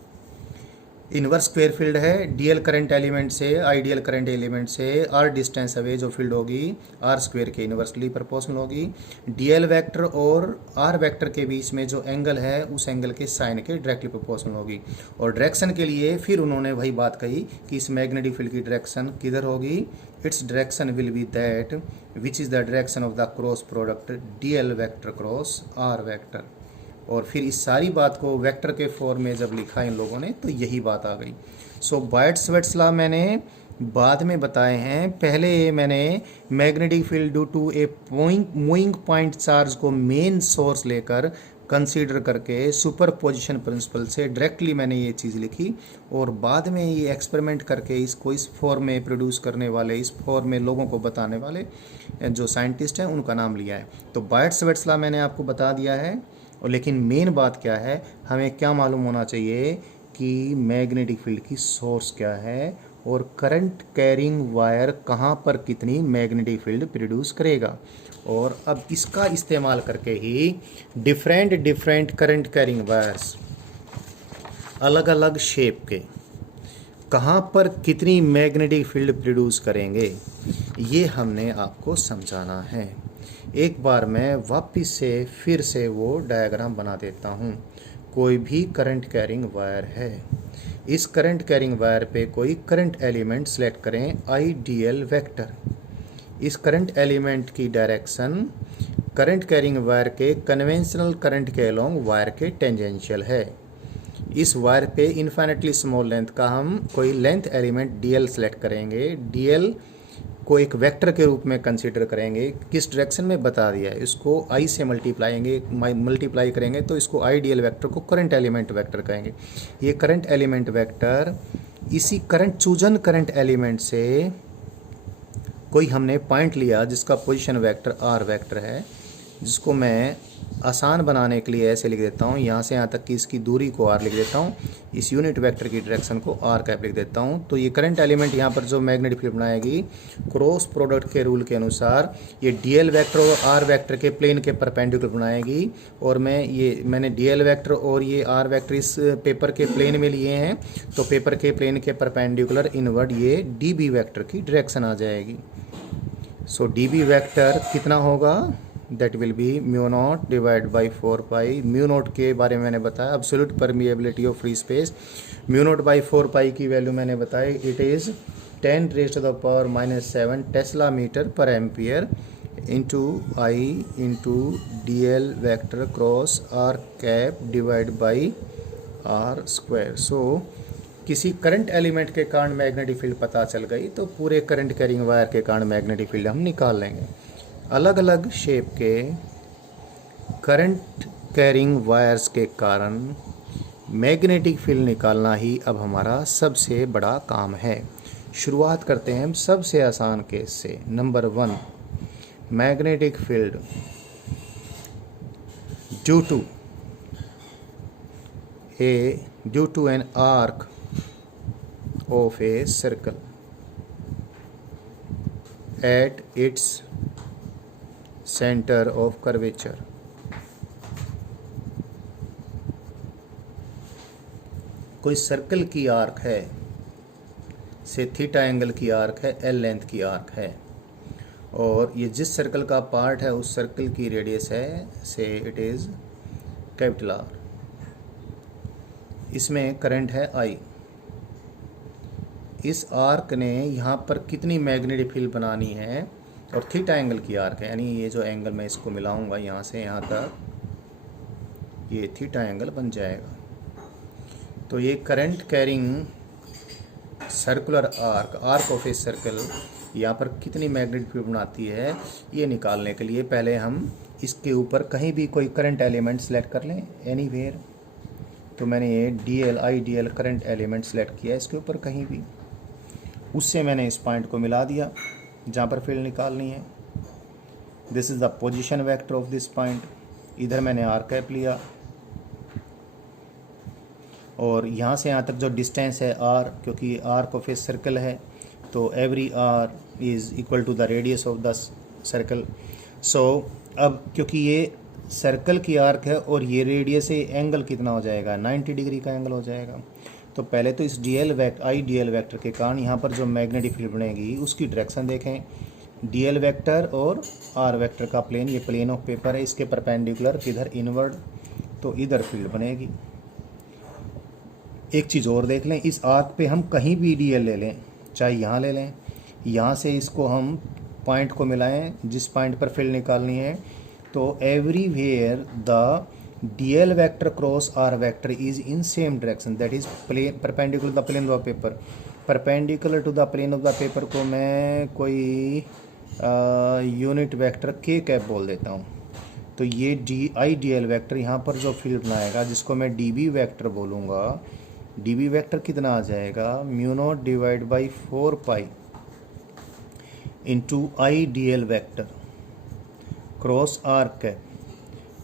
Inverse square field है, डीएल करंट एलिमेंट से, आइडियल करंट एलिमेंट से आर डिस्टेंस अवे जो फील्ड होगी आर स्क्वायर के इनवर्सली प्रोपोर्शनल होगी। डीएल वेक्टर और आर वेक्टर के बीच में जो एंगल है उस एंगल के साइन के डायरेक्टली प्रोपोर्शनल होगी। और डायरेक्शन के लिए फिर उन्होंने वही बात कही कि इस मैग्नेटिक फील्ड की डायरेक्शन किधर होगी, its direction will be that which is the direction of the cross product d l vector cross r vector. और फिर इस सारी बात को वेक्टर के फॉर्म में जब लिखा इन लोगों ने तो यही बात आ गई। सो बायट-सवेट्स लॉ मैंने बाद में बताए हैं, पहले मैंने magnetic field due to a moving point charge को मेन सोर्स लेकर कंसीडर करके सुपरपोजिशन प्रिंसिपल से डायरेक्टली मैंने ये चीज़ लिखी, और बाद में ये एक्सपेरिमेंट करके इसको इस फॉर्म में प्रोड्यूस करने वाले, इस फॉर्म में लोगों को बताने वाले जो साइंटिस्ट हैं उनका नाम लिया है। तो बायट-सवेट्स लॉ मैंने आपको बता दिया है, और लेकिन मेन बात क्या है, हमें क्या मालूम होना चाहिए कि मैग्नेटिक फील्ड की सोर्स क्या है और करंट कैरिंग वायर कहाँ पर कितनी मैग्नेटिक फील्ड प्रोड्यूस करेगा। और अब इसका इस्तेमाल करके ही डिफरेंट करंट कैरिंग वायर्स अलग अलग शेप के कहाँ पर कितनी मैग्नेटिक फील्ड प्रोड्यूस करेंगे, ये हमने आपको समझाना है। एक बार मैं वापस से फिर से वो डायग्राम बना देता हूँ। कोई भी करंट कैरिंग वायर है, इस करंट कैरिंग वायर पे कोई करंट एलिमेंट सेलेक्ट करें आइडियल वेक्टर। इस करंट एलिमेंट की डायरेक्शन करंट कैरिंग वायर के कन्वेंशनल करंट के अलोंग वायर के टेंजेंशियल है। इस वायर पे इन्फाइनेटली स्मॉल लेंथ का हम कोई लेंथ एलिमेंट डीएल सेलेक्ट करेंगे। डीएल को एक वेक्टर के रूप में कंसीडर करेंगे, किस डायरेक्शन में बता दिया है, इसको आई से मल्टीप्लाई करेंगे तो इसको आइडियल वेक्टर को करंट एलिमेंट वेक्टर कहेंगे। ये करंट एलिमेंट वेक्टर इसी चूजन करंट एलिमेंट से कोई हमने पॉइंट लिया जिसका पोजीशन वेक्टर आर वेक्टर है, जिसको मैं आसान बनाने के लिए ऐसे लिख देता हूँ, यहाँ से यहाँ तक की इसकी दूरी को आर लिख देता हूँ, इस यूनिट वेक्टर की डायरेक्शन को आर कैप लिख देता हूँ। तो ये करंट एलिमेंट यहाँ पर जो मैग्नेटिक फील्ड बनाएगी, क्रॉस प्रोडक्ट के रूल के अनुसार ये डीएल वेक्टर और आर वेक्टर के प्लेन के परपेंडिकुलर बनाएगी। और मैंने डीएल वेक्टर और ये आर वेक्टर इस पेपर के प्लेन में लिए हैं, तो पेपर के प्लेन के परपेंडिकुलर इनवर्ड ये डी बी वेक्टर की डायरेक्शन आ जाएगी। सो डी बी वेक्टर कितना होगा, that will be mu naught divide by 4 pi. Mu not के बारे में मैंने बताया, absolute permeability of free space. Mu naught by 4 pi की वैल्यू मैंने बताई, it is 10⁻⁻⁷ tesla metre per ampere into I into D L vector cross are cap divide by are square. So किसी current element के कारण magnetic field पता चल गई तो पूरे करंट कैरिंग वायर के कारण मैग्नेटिक फील्ड हम निकाल लेंगे। अलग अलग शेप के करंट कैरिंग वायर्स के कारण मैग्नेटिक फील्ड निकालना ही अब हमारा सबसे बड़ा काम है। शुरुआत करते हैं हम सबसे आसान केस से। Number 1, magnetic field due to an arc of a circle at its center of curvature। कोई सर्कल की आर्क है, से थीटा एंगल की आर्क है, एल लेंथ की आर्क है, और ये जिस सर्कल का पार्ट है उस सर्कल की रेडियस है, से इट इज़ कैपिटल आर। इसमें करंट है आई। इस आर्क ने यहाँ पर कितनी मैग्नेटिक फील्ड बनानी है, और थीटा एंगल की आर्क है, यानी ये जो एंगल मैं इसको मिलाऊंगा यहाँ से यहाँ तक, ये थीटा एंगल बन जाएगा। तो ये current carrying circular arc of a circle यहाँ पर कितनी मैग्नेटिक फील्ड बनाती है, ये निकालने के लिए पहले हम इसके ऊपर कहीं भी कोई करंट एलिमेंट सेलेक्ट कर लें, एनीवेयर। तो मैंने ये आइडियल करंट एलिमेंट सेलेक्ट किया इसके ऊपर कहीं भी, उससे मैंने इस पॉइंट को मिला दिया जहाँ पर फील्ड निकालनी है। This is the position vector of this point. इधर मैंने आर कैप लिया, और यहाँ से यहाँ तक जो डिस्टेंस है आर, क्योंकि आर्क ऑफ ए सर्कल है तो every R is equal to the radius of the circle. So अब क्योंकि ये सर्कल की आर्क है और ये रेडियस है, एंगल कितना हो जाएगा, 90 डिग्री का एंगल हो जाएगा। तो पहले तो इस आइडियल वेक्टर के कारण यहाँ पर जो मैग्नेटिक फील्ड बनेगी उसकी डायरेक्शन देखें। डीएल वेक्टर और आर वेक्टर का प्लेन, ये प्लेन ऑफ पेपर है, इसके परपेंडिकुलर किधर इनवर्ड, तो इधर फील्ड बनेगी। एक चीज़ और देख लें, इस आर्क पे हम कहीं भी डीएल ले लें, चाहे यहाँ ले लें, यहाँ से इसको हम पॉइंट को मिलाएं जिस पॉइंट पर फील्ड निकालनी है, तो everywhere the dl vector cross r vector is in same direction, that is perpendicular to the plane of the paper. perpendicular to the plane of the paper को मैं कोई यूनिट वेक्टर के cap बोल देता हूँ। तो ये d I d L vector यहाँ पर जो फील्ड बनाएगा, जिसको मैं डी बी वैक्टर बोलूँगा, डी बी वैक्टर कितना आ जाएगा, mu naught divide by 4 into I d L vector cross are cap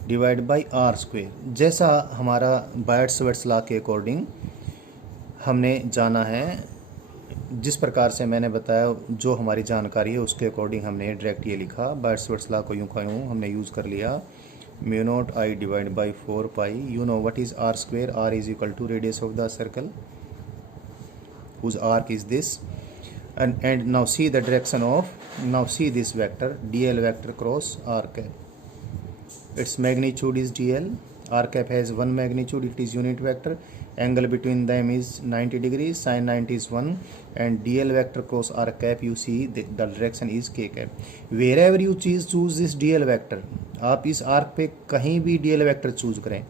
divide by r square. जैसा हमारा बायट्स लॉ के अकॉर्डिंग हमने जाना है, जिस प्रकार से मैंने बताया, जो हमारी जानकारी है उसके अकॉर्डिंग हमने डायरेक्ट ये लिखा। बायट्स लॉ को यूँ का यूँ हमने यूज़ कर लिया, mu naught I divide by 4 you know what is R square, R is equal to radius of the circle whose arc is this, and now see the direction of, now see this vector dl vector cross r cap, its magnitude is dl, r cap has one magnitude, it is unit vector, angle between them is 90 degrees, sin 90 is 1, and dl vector cross r cap, you see the direction is k cap. Wherever you choose this dl vector, आप इस arc पे कहीं भी dl vector choose करें,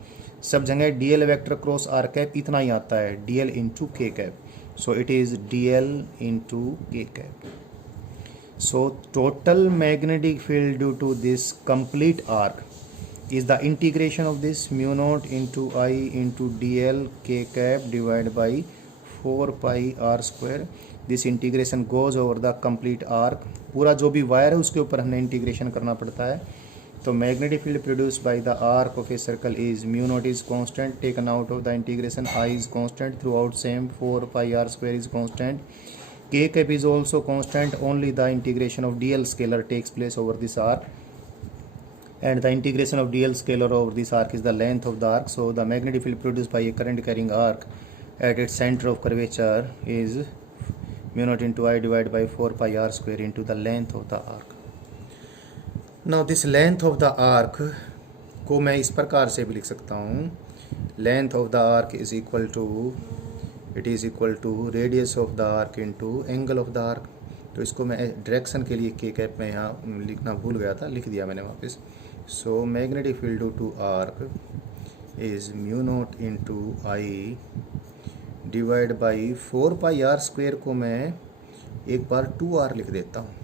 सब जगह dl vector cross r cap इतना ही आता है, dl into k cap. So it is dl into k cap. So total magnetic field due to this complete arc is the integration of this mu naught into I into dl k cap divided by 4 r square. This integration goes over the complete arc. पूरा जो भी wire है उसके ऊपर हमने integration करना पड़ता है। तो magnetic field produced by the arc of a circle is mu not is constant taken out of the integration, I is constant through out same, 4 r square is constant, k cap is also constant, only the integration of dl scalar takes place over this arc, and the integration of dl scalar over this arc is the length of the arc. So the magnetic field produced by a current carrying arc at its center of curvature is mu naught into I divided by 4 r square into the length of the arc. Now this length of the arc को मैं इस प्रकार से भी लिख सकता हूँ, length of the arc is equal to, it is equal to radius of the arc into angle of the arc. तो इसको मैं डायरेक्शन के लिए के कैप में यहाँ लिखना भूल गया था, लिख दिया मैंने वापस. So magnetic field due to arc is mu naught into I divide by 4 square को मैं एक बार 2r लिख देता हूँ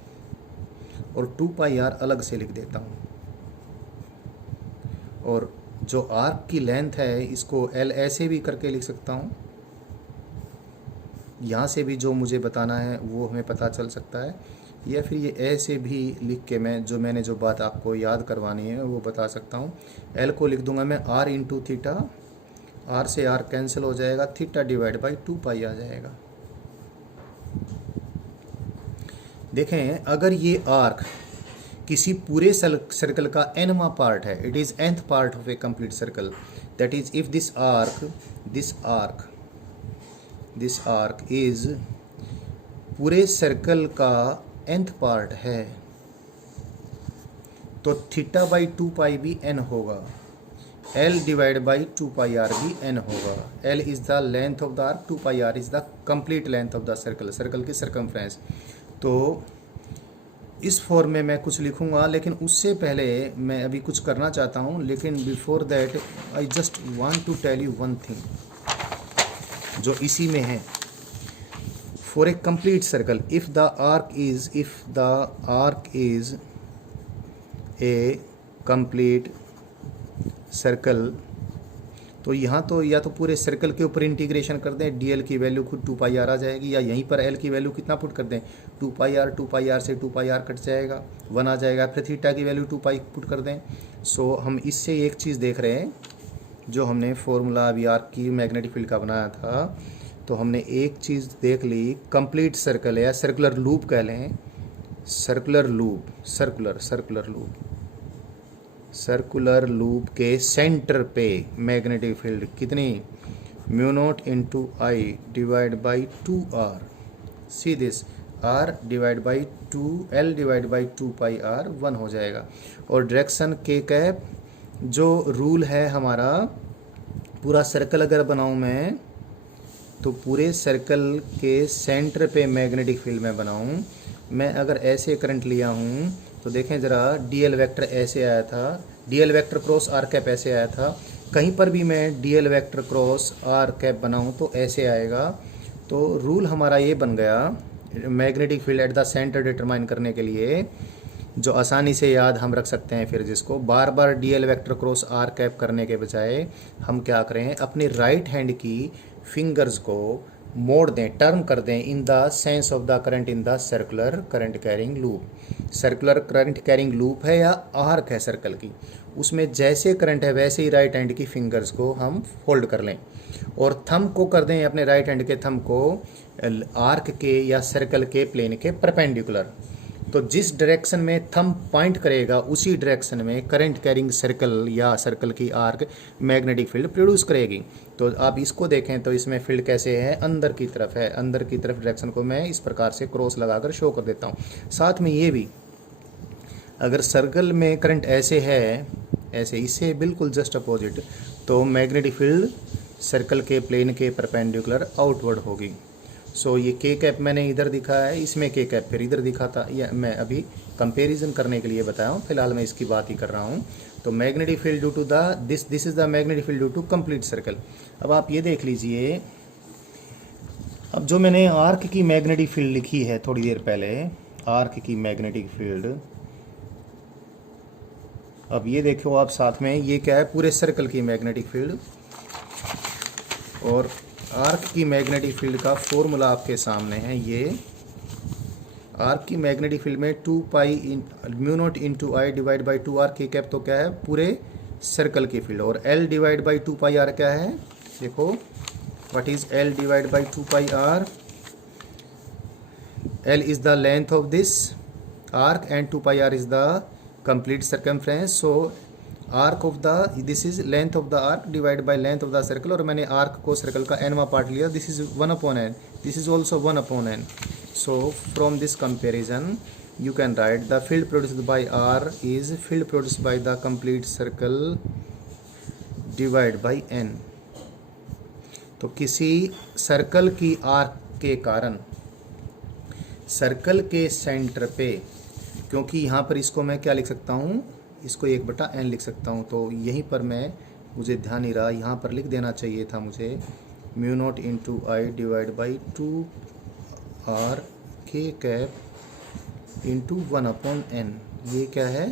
और 2 अलग से लिख देता हूँ, और जो आर्क की लेंथ है इसको L ऐसे भी करके लिख सकता हूँ. यहाँ से भी जो मुझे बताना है वो हमें पता चल सकता है, या फिर ये ऐसे भी लिख के मैंने जो बात आपको याद करवानी है वो बता सकता हूँ. L को लिख दूंगा मैं R इंटू थीटा, R से R कैंसिल हो जाएगा, थीटा डिवाइड बाई 2 आ जाएगा. देखें, अगर ये आर्क किसी पूरे सर्कल का nवां पार्ट है, it is nth part of A complete circle, that is if this arc is पूरे सर्कल का nth पार्ट है, तो थीटा बाई 2 भी n होगा, L डिवाइड बाई 2 r भी n होगा. L is the length of the arc, 2 r is the complete length of the circle की circumference. तो इस फॉर्म में मैं कुछ लिखूंगा, लेकिन उससे पहले मैं अभी कुछ करना चाहता हूं. लेकिन before that I just want to tell you one thing जो इसी में है. For a complete circle, if the arc is a complete circle, तो यहाँ तो या तो पूरे सर्कल के ऊपर इंटीग्रेशन कर दें, dl की वैल्यू खुद 2 r आ जाएगी, या यहीं पर l की वैल्यू कितना पुट कर दें, 2 r से 2 r कट जाएगा, 1 आ जाएगा, फिर थीटा की वैल्यू 2 पुट कर दें. सो हम इससे एक चीज़ देख रहे हैं, जो हमने फॉर्मूला अभी आर्क की मैग्नेटिक फील्ड का बनाया था, तो हमने एक चीज़ देख ली, कंप्लीट सर्कल या सर्कुलर लूप कह लें, सर्कुलर लूप के सेंटर पे मैग्नेटिक फील्ड कितनी, mu naught into I divide by 2r. See this, r divide by 2, L divide by 2 r 1 हो जाएगा. और डायरेक्शन के कैप, जो रूल है हमारा, पूरा सर्कल अगर बनाऊँ मैं, तो पूरे सर्कल के सेंटर पे मैग्नेटिक फील्ड में बनाऊँ मैं. अगर ऐसे करंट लिया हूँ तो देखें ज़रा, डीएल वेक्टर ऐसे आया था, DL vector cross are cap ऐसे आया था। कहीं पर भी मैं DL vector cross are cap बनाऊँ तो ऐसे आएगा। तो रूल हमारा ये बन गया magnetic field at the centre determine करने के लिए, जो आसानी से याद हम रख सकते हैं। फिर जिसको बार बार DL vector cross are cap करने के बजाय हम क्या करें, अपने राइट हैंड की फिंगर्स को मोड़ दें, टर्न कर दें in the sense of the current in the circular current carrying loop. Circular current carrying loop है या आर्क है सर्कल की, उसमें जैसे करंट है वैसे ही राइट हैंड की फिंगर्स को हम फोल्ड कर लें और थंब को कर दें, अपने राइट हैंड के थंब को आर्क के या सर्कल के प्लेन के परपेंडिकुलर। तो जिस डायरेक्शन में थंब पॉइंट करेगा उसी डायरेक्शन में करंट कैरिंग सर्कल या सर्कल की आर्क मैग्नेटिक फील्ड प्रोड्यूस करेगी। तो आप इसको देखें तो इसमें फील्ड कैसे है, अंदर की तरफ है। अंदर की तरफ डायरेक्शन को मैं इस प्रकार से क्रॉस लगाकर शो कर देता हूँ। साथ में ये भी, अगर सर्कल में करंट ऐसे है, ऐसे इससे बिल्कुल जस्ट अपोजिट, तो मैग्नेटिक फील्ड सर्कल के प्लेन के परपेंडिकुलर आउटवर्ड होगी। सो ये के कैप मैंने इधर दिखाया है, इसमें के कैप फिर इधर दिखा था। या मैं अभी कंपैरिजन करने के लिए बताया हूँ, फिलहाल मैं इसकी बात ही कर रहा हूँ। तो magnetic field due to the this is the magnetic field due to complete circle. अब आप ये देख लीजिए, अब जो मैंने आर्क की मैग्नेटिक फील्ड लिखी है थोड़ी देर पहले, आर्क की मैग्नेटिक फील्ड, अब ये देखो आप साथ में, ये क्या है, पूरे सर्कल की मैग्नेटिक फील्ड। और आर्क की मैग्नेटिक फील्ड का फॉर्मूला आपके सामने है। ये आर्क की मैग्नेटिक फील्ड में 2 pi mu naught into I divide by 2 R के कैप, तो क्या है, पूरे सर्कल की फील्ड। और L divide by 2 pi R क्या है, देखो, what is L divide by 2 pi R. L is the length of this arc and 2 pi R is the complete circumference. So arc of the, this is length of the arc divide by length of the circle. और मैंने arc को circle का एनवा part लिया, this is 1/n, this is also 1/n। So from this comparison you can write the field produced by R is field produced by the complete circle divided by n। तो किसी circle की arc के कारण circle के centre पे, क्योंकि यहाँ पर इसको मैं क्या लिख सकता हूँ, इसको 1/n लिख सकता हूँ। तो यहीं पर मैं, मुझे ध्यान नहीं रहा, यहाँ पर लिख देना चाहिए था मुझे mu naught into I divide by 2 R के कैप इंटू 1/n। ये क्या है,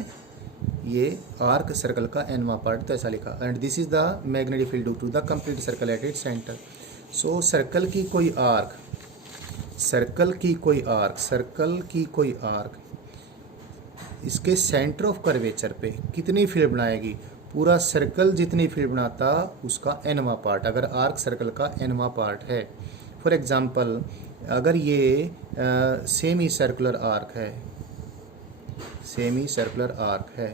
ये आर्क सर्कल का एनवा पार्ट, तो ऐसा लिखा। And this is the magnetic field due to the complete circle at its centre. So circle की कोई आर्क, सर्कल की कोई आर्क, सर्कल की कोई आर्क इसके सेंटर ऑफ कर्वेचर पे कितनी फील्ड बनाएगी, पूरा सर्कल जितनी फील्ड बनाता उसका एनवा पार्ट, अगर आर्क सर्कल का एनवा पार्ट है। फॉर एग्जांपल, अगर ये सेमी सर्कुलर आर्क है, सेमी सर्कुलर आर्क है,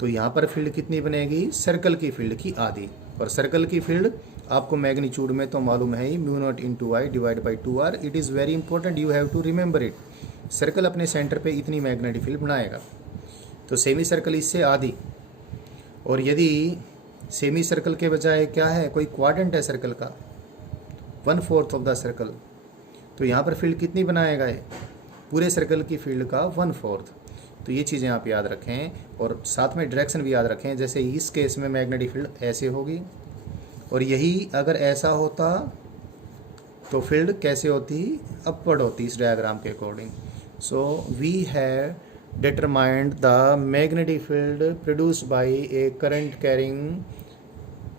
तो यहाँ पर फील्ड कितनी बनेगी, सर्कल की फील्ड की आधी। और सर्कल की फील्ड आपको मैग्नीट्यूड में तो मालूम है ही, mu naught into I divide by 2 R. It is very important, you have to remember it. Circle अपने सेंटर पे इतनी मैग्नेटिक फील्ड बनाएगा, तो सेमी सर्कल इससे आधी। और यदि सेमी सर्कल के बजाय क्या है, कोई क्वाड्रेंट है सर्कल का, 1/4 ऑफ द सर्कल, तो यहाँ पर फील्ड कितनी बनाएगा ये, पूरे सर्कल की फील्ड का 1/4। तो ये चीज़ें आप याद रखें और साथ में डायरेक्शन भी याद रखें। जैसे इस केस में मैग्नेटिक फील्ड ऐसे होगी, और यही अगर ऐसा होता तो फील्ड कैसे होती, अपवर्ड होती, इस डायग्राम के according. So we have determined the magnetic field produced by a current carrying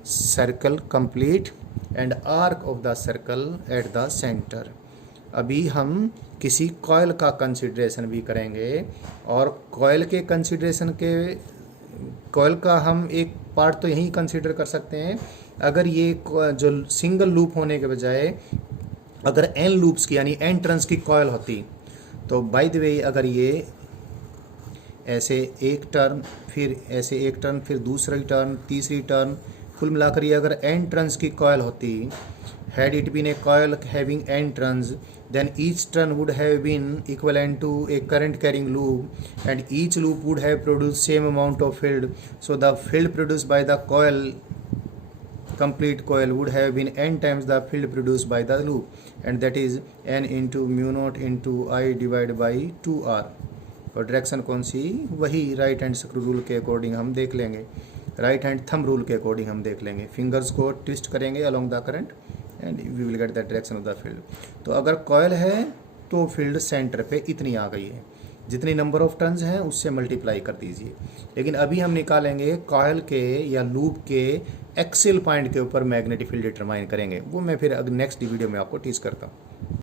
circle complete and arc of the circle at the centre. अभी हम किसी कॉइल का कंसिडरेशन भी करेंगे, और कॉइल के कंसिडरेशन के, कॉइल का हम एक पार्ट तो यही कंसिडर कर सकते हैं। अगर ये जो सिंगल लूप होने के बजाय अगर एन लूप्स की यानी एन टर्न्स की कॉइल होती, तो बाय द वे अगर ये ऐसे एक टर्न, फिर ऐसे एक टर्न, फिर दूसरी टर्न, तीसरी टर्न, कुल मिलाकर ये अगर एन टर्न्स की कॉइल होती, had it been a coil having n turns, then each turn would have been equivalent to a current carrying loop, and each loop would have produced same amount of field. So the field produced by the coil, complete coil, would have been n times the field produced by the loop, and that is n into mu naught into I divided by 2r। और direction कौन सी, वही right hand screw rule के according हम देख लेंगे, right hand thumb rule के according हम देख लेंगे। फिंगर्स को ट्विस्ट करेंगे along the current and we will get the direction of the field. तो अगर कॉयल है तो फील्ड सेंटर पे इतनी आ गई है, जितनी नंबर ऑफ टर्न्स हैं उससे मल्टीप्लाई कर दीजिए। लेकिन अभी हम निकालेंगे कॉयल के या लूप के एक्सियल पॉइंट के ऊपर मैग्नेटिक फील्ड डिटरमाइन करेंगे, वो मैं फिर नेक्स्ट वीडियो में आपको टीच करता हूँ।